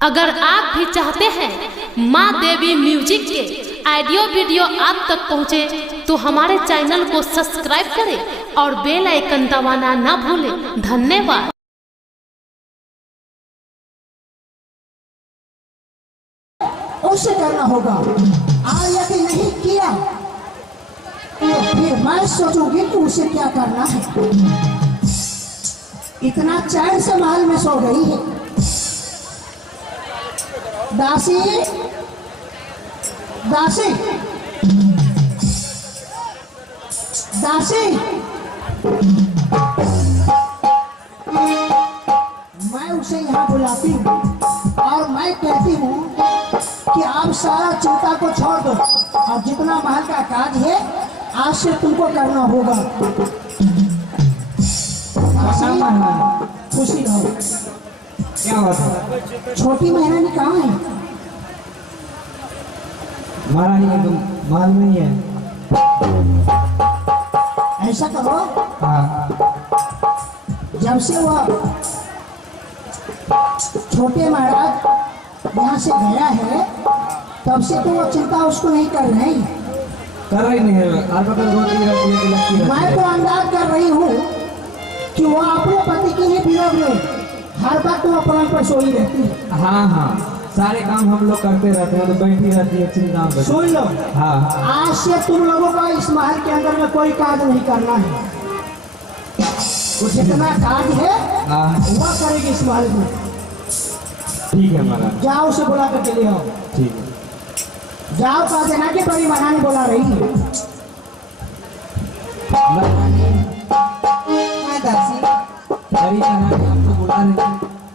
अगर आप भी चाहते हैं माँ देवी म्यूजिक के ऑडियो वीडियो आप तक पहुँचे तो हमारे चैनल को सब्सक्राइब करें और बेल आइकन दबाना ना भूलें। धन्यवाद। उसे करना होगा, और यदि नहीं किया तो फिर मैं सोचूंगी कि उसे क्या करना है। इतना चैन से महल में सो गई है। दासी, दासी, दासी, मैं उसे यहाँ बुलाती हूँ और मैं कहती हूँ कि आप सारा चिंता को छोड़ दो और जितना महल का काज है आज से तुमको करना होगा। खुशी रहो। क्या बात है? छोटी महारानी कहाँ है? महारानी तो महल में ही है। ऐसा करो, हाँ। जब से वह छोटे महाराज यहाँ से गया है तब से तो वो चिंता उसको नहीं कर रही। कर रही नहीं है, आपका तो रोती रहती है, लगती रहती मैं तो अंदाज कर रही हूँ कि वह अपने पति के लिए विरोध में हर वक्त वो पलंग पर सोई रहती है। हाँ हाँ, सारे काम हम लोग करते रहते हैं तो बैठी रहती है चिंता में। सुन लो, हाँ, आज से तुम लोगों को इस महल के अंदर में कोई काज नहीं करना है। जितना काज है हाँ, वह करेगी इस महल में। ठीक है महाराज। जाओ उसे बुला कर चले आओ। ठीक है। जाओ, कहा देना कि बड़ी महारानी बुला रही है। हाँ दासी, बड़ी महारानी आपको बुला रही है।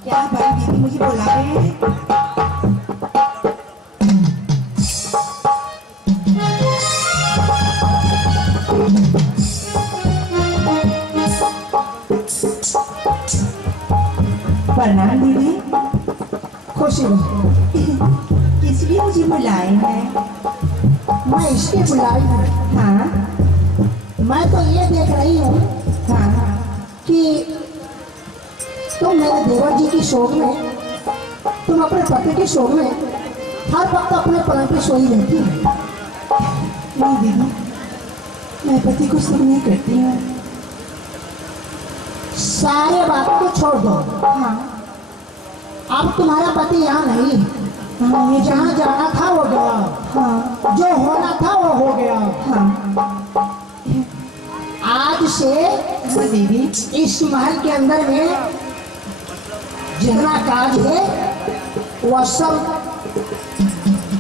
क्या बड़ी दीदी मुझे बुला रहे हैं? प्रणाम दीदी। खुशी रहो। किस लिए मुझे बुलाए हैं? मैं इसलिए बुलाई हूँ, हाँ मैं तो ये देख रही हूँ हाँ कि तुम मेरे देवर जी की शोक में, तुम अपने पति की शोक में हर वक्त अपने पलंग पे सोई रहती है। नहीं दीदी, मैं पति को सब नहीं करती हूँ। सारे बातों को छोड़ दो। हाँ अब तुम्हारा पति यहाँ नहीं, हाँ ये जहाँ जाना था वो गया, हाँ जो होना था वो हो गया। हाँ आज से हाँ दीदी, इस महल के अंदर में जितना काज है वह सब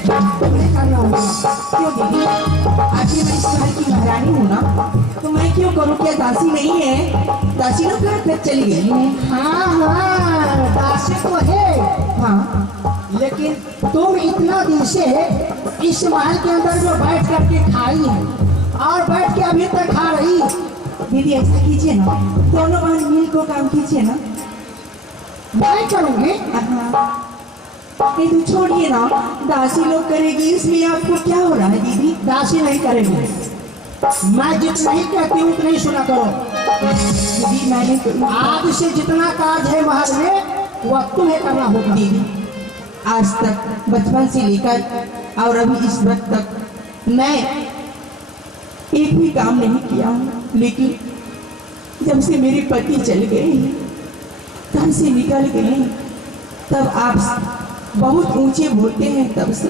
तुम्हें करना होगा। क्यों दीदी? आखिर मैं इस घर की महारानी हूँ ना, तो मैं क्यों करूँ? क्या दासी नहीं है? दासी लोग घर पे चली गई है। हाँ हाँ, दासी तो है, हाँ लेकिन तुम इतना दिन से इस महल के अंदर जो बैठ करके खाई है और बैठ के अभी तक खा रही। दीदी ऐसा कीजिए ना, दोनों बहन मिल को काम कीजिए ना। मैं करूँगी। हाँ ये तो छोड़िए ना, दासी लोग करेगी इसमें आपको क्या हो रहा है दीदी? दासी नहीं करेगी। मैं जितना ही कहती हूँ उतना ही सुना करो। दीदी मैंने तो आज से जितना काज है महल में वह तुम्हें करना होगा। दीदी आज तक बचपन से लेकर और अभी इस वक्त तक मैं एक भी काम नहीं किया हूँ, लेकिन जब से मेरे पति चल गए, तब से निकल गए, तब आप बहुत ऊंचे बोलते हैं। तब से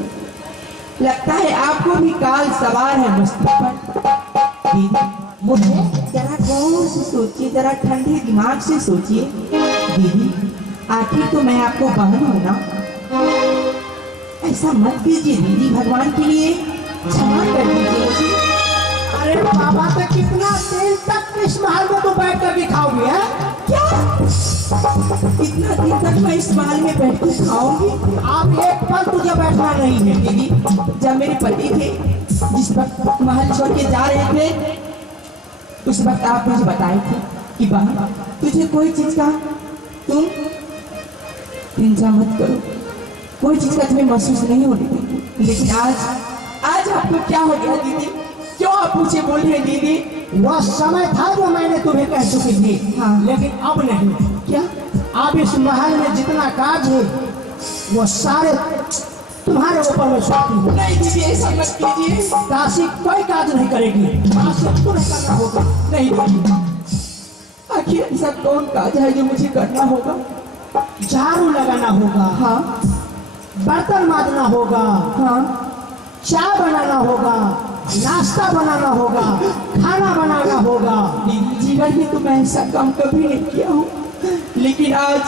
लगता है आपको भी काल सवार है मस्तक पर। दीदी मुझे जरा गौर से सोचिए, जरा ठंडे दिमाग से सोचिए। दीदी आखिर तो मैं आपको बहन हूं ना, ऐसा मत कीजिए दीदी, भगवान के लिए क्षमा कर दीजिए मुझे। अरे बाबा, तो कितना देर तक इस महल में तो बैठ करके खाओगी? है क्या इतना दिन तक मैं इस महल में बैठ के खाऊंगी? आप एक पल तुझे बैठना नहीं है। दीदी जब मेरे पति थे, जिस वक्त महल छोड़ के जा रहे थे, उस वक्त आप मुझे बताए थे कि बहन तुझे कोई चीज का तुम चिंता मत करो, कोई चीज का तुम्हें महसूस नहीं होने देगी। लेकिन आज आपको क्या हो गया दीदी? क्यों आप मुझे बोल रहे हैं दीदी? वह समय था जो मैंने तुम्हें कह चुकी थी। हाँ। लेकिन अब नहीं। क्या? अब इस महल में जितना काज है वो सारे तुम्हारे ऊपर में सौंपती हूँ। नहीं दीदी ऐसा मत कीजिए। काशी कोई काज नहीं करेगी, काशी आपको नहीं करना होगा। नहीं दीदी, आखिर ऐसा कौन काज है जो मुझे करना होगा? झाड़ू लगाना होगा, हाँ बर्तन मांजना होगा, हाँ चाय बनाना होगा, नाश्ता बनाना होगा, खाना बनाना होगा। दीदी जीवन में तो मैं ऐसा काम कभी नहीं किया हूँ, लेकिन आज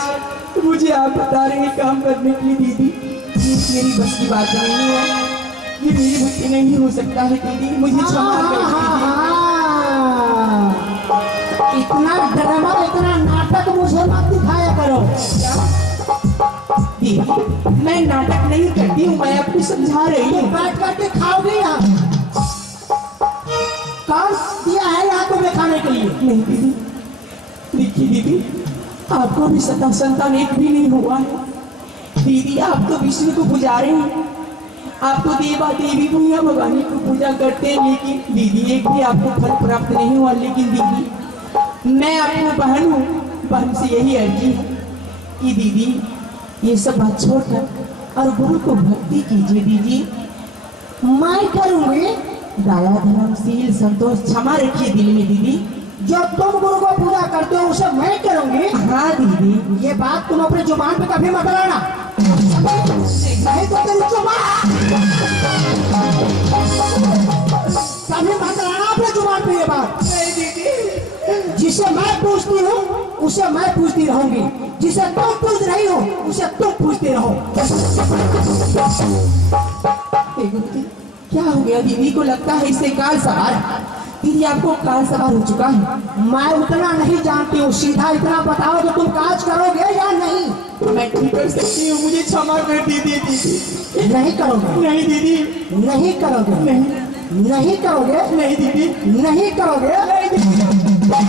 मुझे आप बता रहे हैं काम करने के लिए। दीदी ये मेरी बस की बात नहीं है, ये मेरी मुझसे नहीं हो सकता है दीदी, मुझे क्षमा कर दीजिए। इतना ड्रामा, इतना नाटक मुझे मत दिखाया करो। दीदी मैं नाटक नहीं करती हूँ, मैं आपको समझा रही हूँ। बैठ करके खाओगे यहाँ? कौन दिया है यहाँ तुम्हें खाने के लिए? नहीं दीदी, देखिए दीदी आपको भी संतान एक भी नहीं हुआ है। दीदी आप तो विष्णु को पुजारे हैं, आप तो देवा देवी भैया भवानी को पूजा करते हैं, लेकिन दीदी एक भी आपको फल प्राप्त नहीं हुआ। लेकिन दीदी मैं आपको बहन हूँ, बहन से यही अर्जी है कि दीदी ये सब बात छोड़कर और गुरु को भक्ति कीजिए। दीदी मैं करूंगी। दया धर्मशील संतोष क्षमा रखिए दिल में। दीदी जो तुम गुरु को पूजा करते हो उसे मैं करूंगी। हाँ दीदी ये बात तुम अपने जुबान पे कभी मत लाना, नहीं तो तेरी जुबान कभी मत लाना अपने जुबान पे ये बात। नहीं दीदी, जिसे मैं पूछती हूँ उसे मैं पूछती रहूंगी, जिसे तुम पूछ रही हो उसे तुम पूछती रहो। क्या हो गया? दीदी को लगता है इससे काल सवार। दीदी आपको काल सवार हो चुका है। मैं उतना नहीं जानती हूँ, सीधा इतना बताओ कि तुम काज करोगे या नहीं। मैं ठीक कर सकती हूँ, मुझे क्षमा कर दीजिए दीदी। नहीं करोगे? नहीं दीदी, नहीं करोगे? नहीं नहीं करोगे? नहीं दीदी, नहीं करोगे? नहीं दीदी।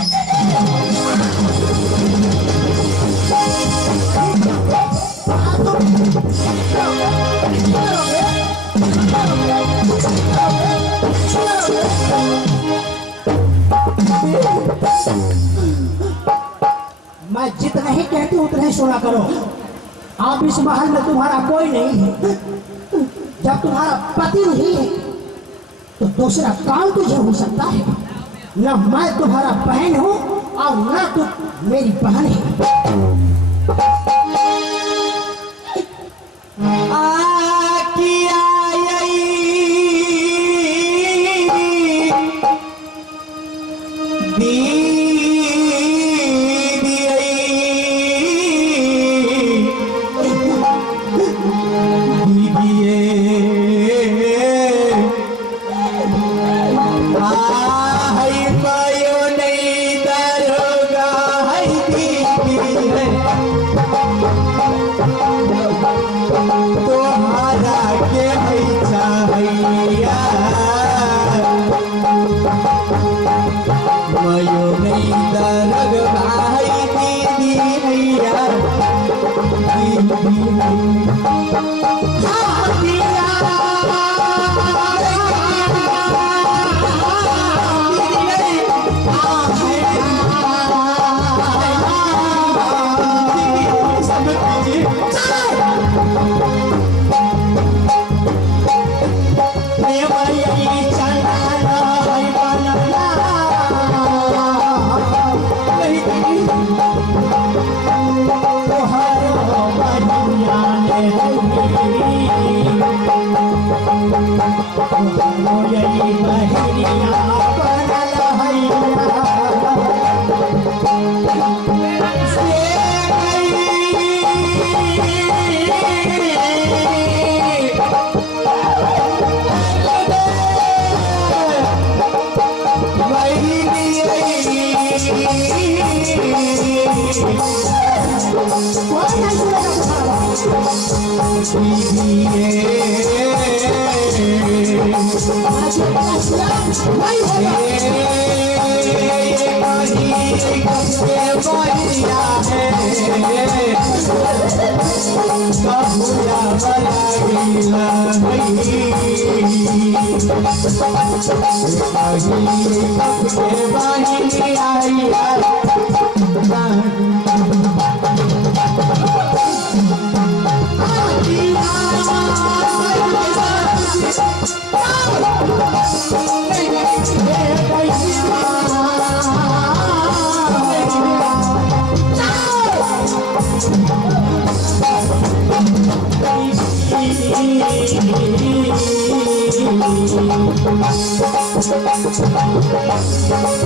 मैं जितना ही कहती हूँ उतना ही सुना करो। आप इस महल में तुम्हारा कोई नहीं है। जब तुम्हारा पति नहीं है तो दूसरा काम तुझे हो सकता है। न मैं तुम्हारा बहन हूँ और न तुम मेरी बहन है।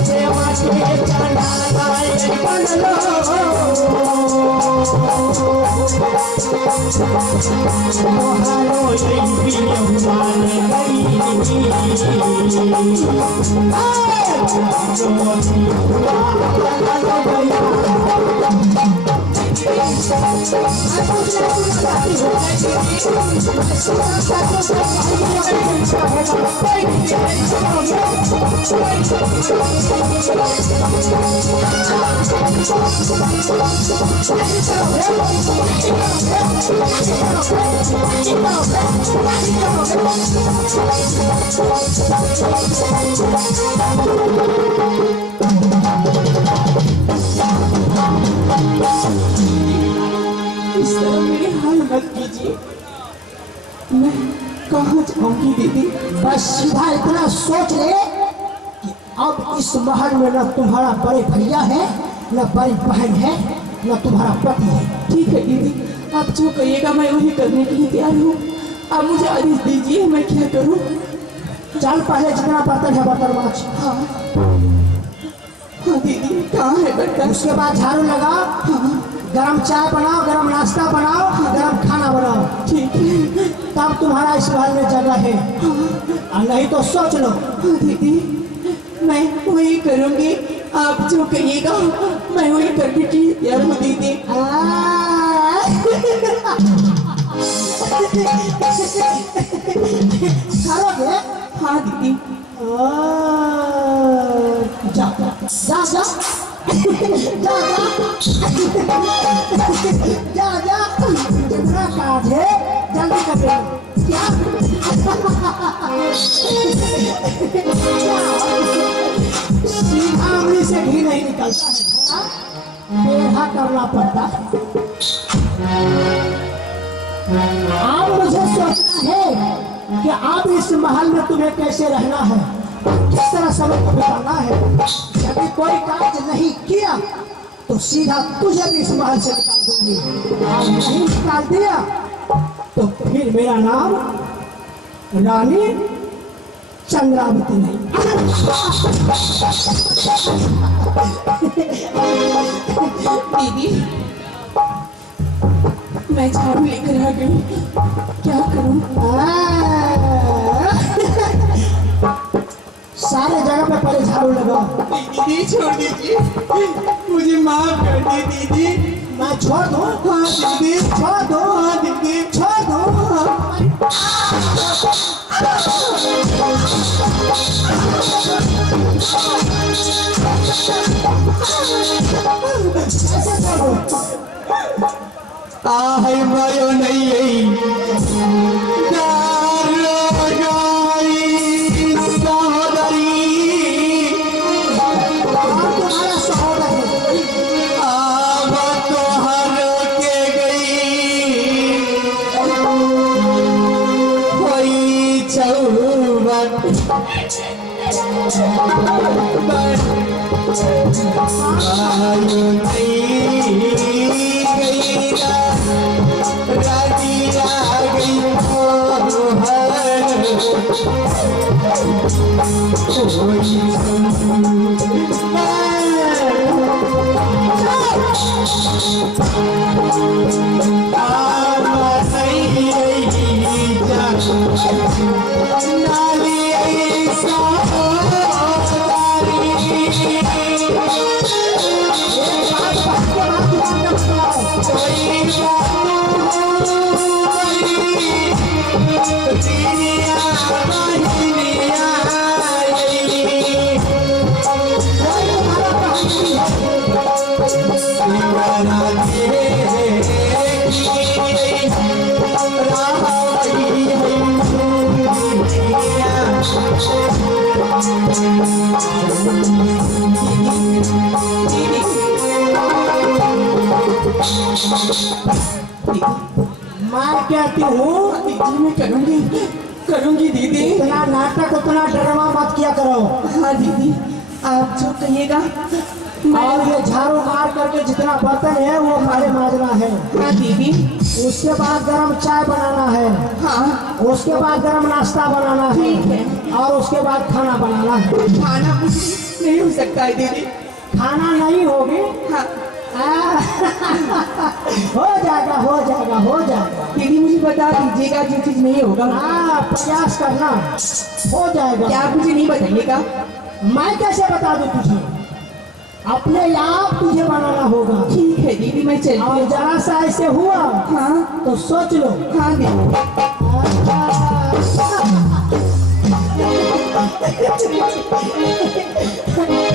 देवा के चढ़ाए बनलो मोहारो इस तरह मेरे हाल मत कीजिए। मैं कहाँ जाऊंगी दीदी? बस सीधा इतना सोच ले कि अब इस महल में न तुम्हारा बड़े भैया है, न बड़ी बहन है, न तुम्हारा पति है। ठीक है दीदी, आप जो कहिएगा मैं वही करने के लिए तैयार हूँ। आप मुझे आदेश दीजिए, मैं क्या करूँ? चल पहले जितना बर्तन है बर्तन माज। हाँ हाँ दीदी, कहाँ है बर्तन? उसके बाद झाड़ू लगाओ, हाँ गरम चाय बनाओ, गरम नाश्ता बनाओ, गरम खाना बनाओ। ठीक है। तब तुम्हारा इस महल में जगह है। और नहीं तो सोच लो। हाँ दीदी, मैं वही करूँगी। आप जो कहिएगा मैं वही करने के लिए तैयार हूँ दीदी। करोगे? हाँ दीदी। जा जा जा जा जा जितना काज है जल्दी कर दे। क्या सीधा उंगली से घी नहीं निकलता है, टेढ़ा करना पड़ता है। अब मुझे सोचना है कि अब इस महल में तुम्हें कैसे रहना है, किस तरह समय को बिताना है। यदि कोई कार्य नहीं किया तो सीधा तुझे भी इस महल से निकाल दूंगी, और नहीं निकाल दिया तो फिर मेरा नाम रानी चंद्रावती नहीं। दीदी, मैं झाड़ू लेकर आ गई, क्या करूं? सारे जगह पे पहले झाड़ू लगाओ। दीदी छोड़ दीजिए, मुझे माफ कर दी दीदी। मैं छोड़ दूं? हाँ दीदी, छोड़ दो। हाँ दीदी, छोड़ दो। ऐसे छोड़ो। आहे मयो नहीं तुम्हारा सहोदर है। मैं कहती हूँ दीदी मैं करूँगी दीदी। इतना नाटक उतना ड्रामा मत किया करो। हाँ दीदी, आप जो कहिएगा और ये झाड़ू मार करके जितना बर्तन है वो पहले मांजना है। हाँ दीदी। उसके बाद गरम चाय बनाना है। हाँ। उसके बाद गरम नाश्ता बनाना है। ठीक है। और उसके बाद खाना बनाना है। खाना कुछ नहीं हो सकता है दीदी। खाना नहीं होगी? हाँ। हो जाएगा हो जाएगा हो जाएगा। दीदी मुझे बता दीजिएगा जो चीज नहीं होगा। हाँ प्रयास करना, हो जाएगा। क्या आप मुझे नहीं बताइएगा? मैं कैसे बता दूं तुझे? अपने आप तुझे बनाना होगा। ठीक है दीदी मैं चलती और हूँ। जरा सा ऐसे हुआ हाँ तो सोच लो। हाँ दीदी।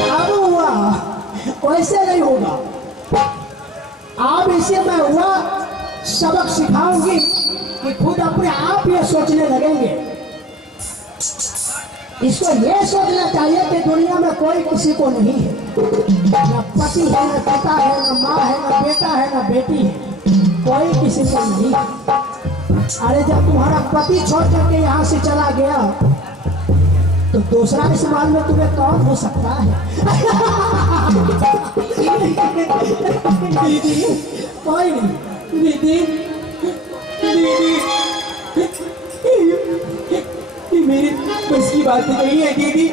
अब हुआ वैसे नहीं होगा। अब इसे मैं हुआ सबक सिखाऊंगी कि खुद अपने आप ये सोचने लगेंगे। इसको ये सोचना चाहिए कि दुनिया में कोई किसी को नहीं है, न पति है, न पिता है, न माँ है, न बेटा है, न बेटी है, कोई किसी को नहीं है। अरे जब तुम्हारा पति छोड़ करके यहाँ से चला गया तो दूसरा इस बात में तुम्हें कौन हो सकता है? दीदी कोई नहीं। दीदी दीदी ये मेरे बस की बात नहीं है दीदी।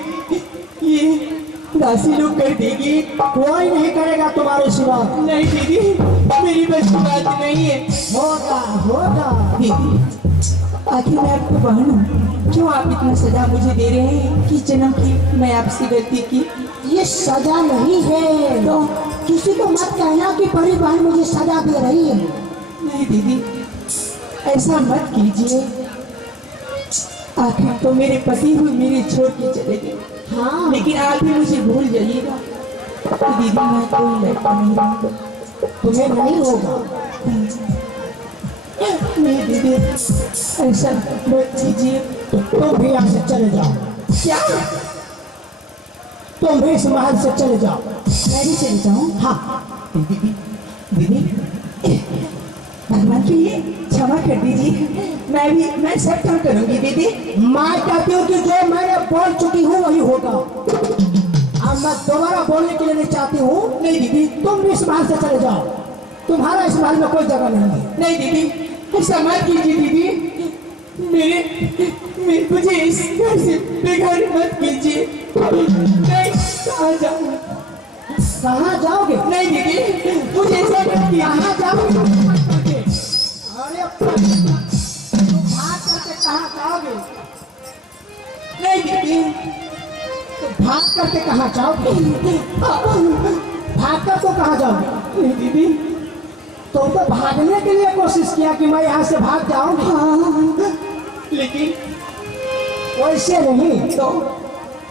ये दासी लोग कर देगी। कोई नहीं करेगा तुम्हारे सिवा। नहीं दीदी मेरी बस की बात नहीं है। होगा होगा। दीदी आखिर मैं आपको बहन हूँ, क्यों आप इतना सजा मुझे दे रहे हैं? किस जन्म की मैं आपसे गलती की? ये सजा नहीं है तो किसी को मत कहना कि बड़ी बहन मुझे सजा दे रही है। नहीं दीदी ऐसा मत कीजिए। आखिर तो मेरे पति हुए मेरे छोड़ के चले गए। हाँ लेकिन आप भी मुझे भूल जाइएगा तो दीदी मैं कोई लड़का नहीं रहूँगा। तुम्हें नहीं होगा। नहीं दीदी ऐसा मत कीजिए। तुम भी यहाँ से चले जाओ। क्या? तुम भी इस महल से चले जाओ। मैं भी चली जाऊँ? हाँ दीदी दीदी भगवान के लिए क्षमा कर दीजिए। मैं सब काम करूंगी दीदी। मैं कहती हूँ कि जो मैंने बोल चुकी हूँ वही होगा। अब मैं दोबारा बोलने के लिए नहीं चाहती हूँ। नहीं दीदी। तुम भी इस महल से चले जाओ। तुम्हारा इस महल में कोई जगह नहीं है। नहीं दीदी ऐसा मत कीजिए दीदी। मेरे मुझे इस घर से बेघर मत कीजिए। नहीं कहाँ जाऊँ? कहाँ जाओगे? नहीं दीदी मुझे ऐसा मत कीजिए। कहाँ जाओगे? अरे तुम भाग करके कहाँ जाओगे? नहीं दीदी तो भाग करके कहाँ जाओगे? भाग कर तो कहाँ जाओगे? नहीं दीदी तुम तो भागने के लिए कोशिश किया कि मैं यहाँ से भाग जाऊंगी। लेकिन वैसे नहीं तो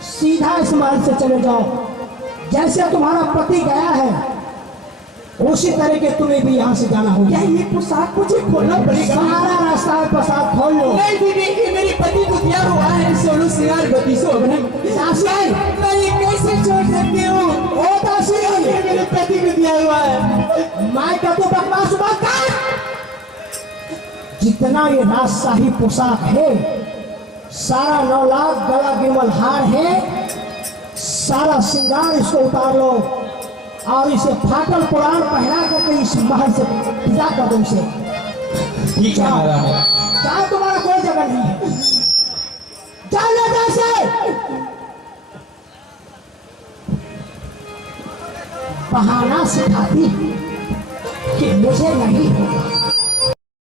सीधा इस महल से चले जाओ। जैसे तुम्हारा पति गया है उसी तरह के तुम्हें भी यहाँ से जाना होगा। क्या ये पोशाक मुझे खोलना पड़ेगा? सारा रास्ता पोशाक खोल लो। नहीं दीदी ये मेरे पति को दिया हुआ है सोनू सिंगार बत्तीसों अपने। मैं ये कैसे छोड़ सकती हूँ? ओ दासी ये मेरे पति को दिया हुआ है। मैं क्या तो बकवास मत कर। जितना ये राजशाही पोशाक है सारा 9 लाख गला विमल हार है, सारा श्रृंगार इसको उतार लो और इसे फाटल पुराण पहना करके इस महल से विदा कर दो। इसे ठीक है जहाँ तुम्हारा कोई जगह नहीं है। चलो जैसे बहाना सिखाती कि मुझे नहीं होगा।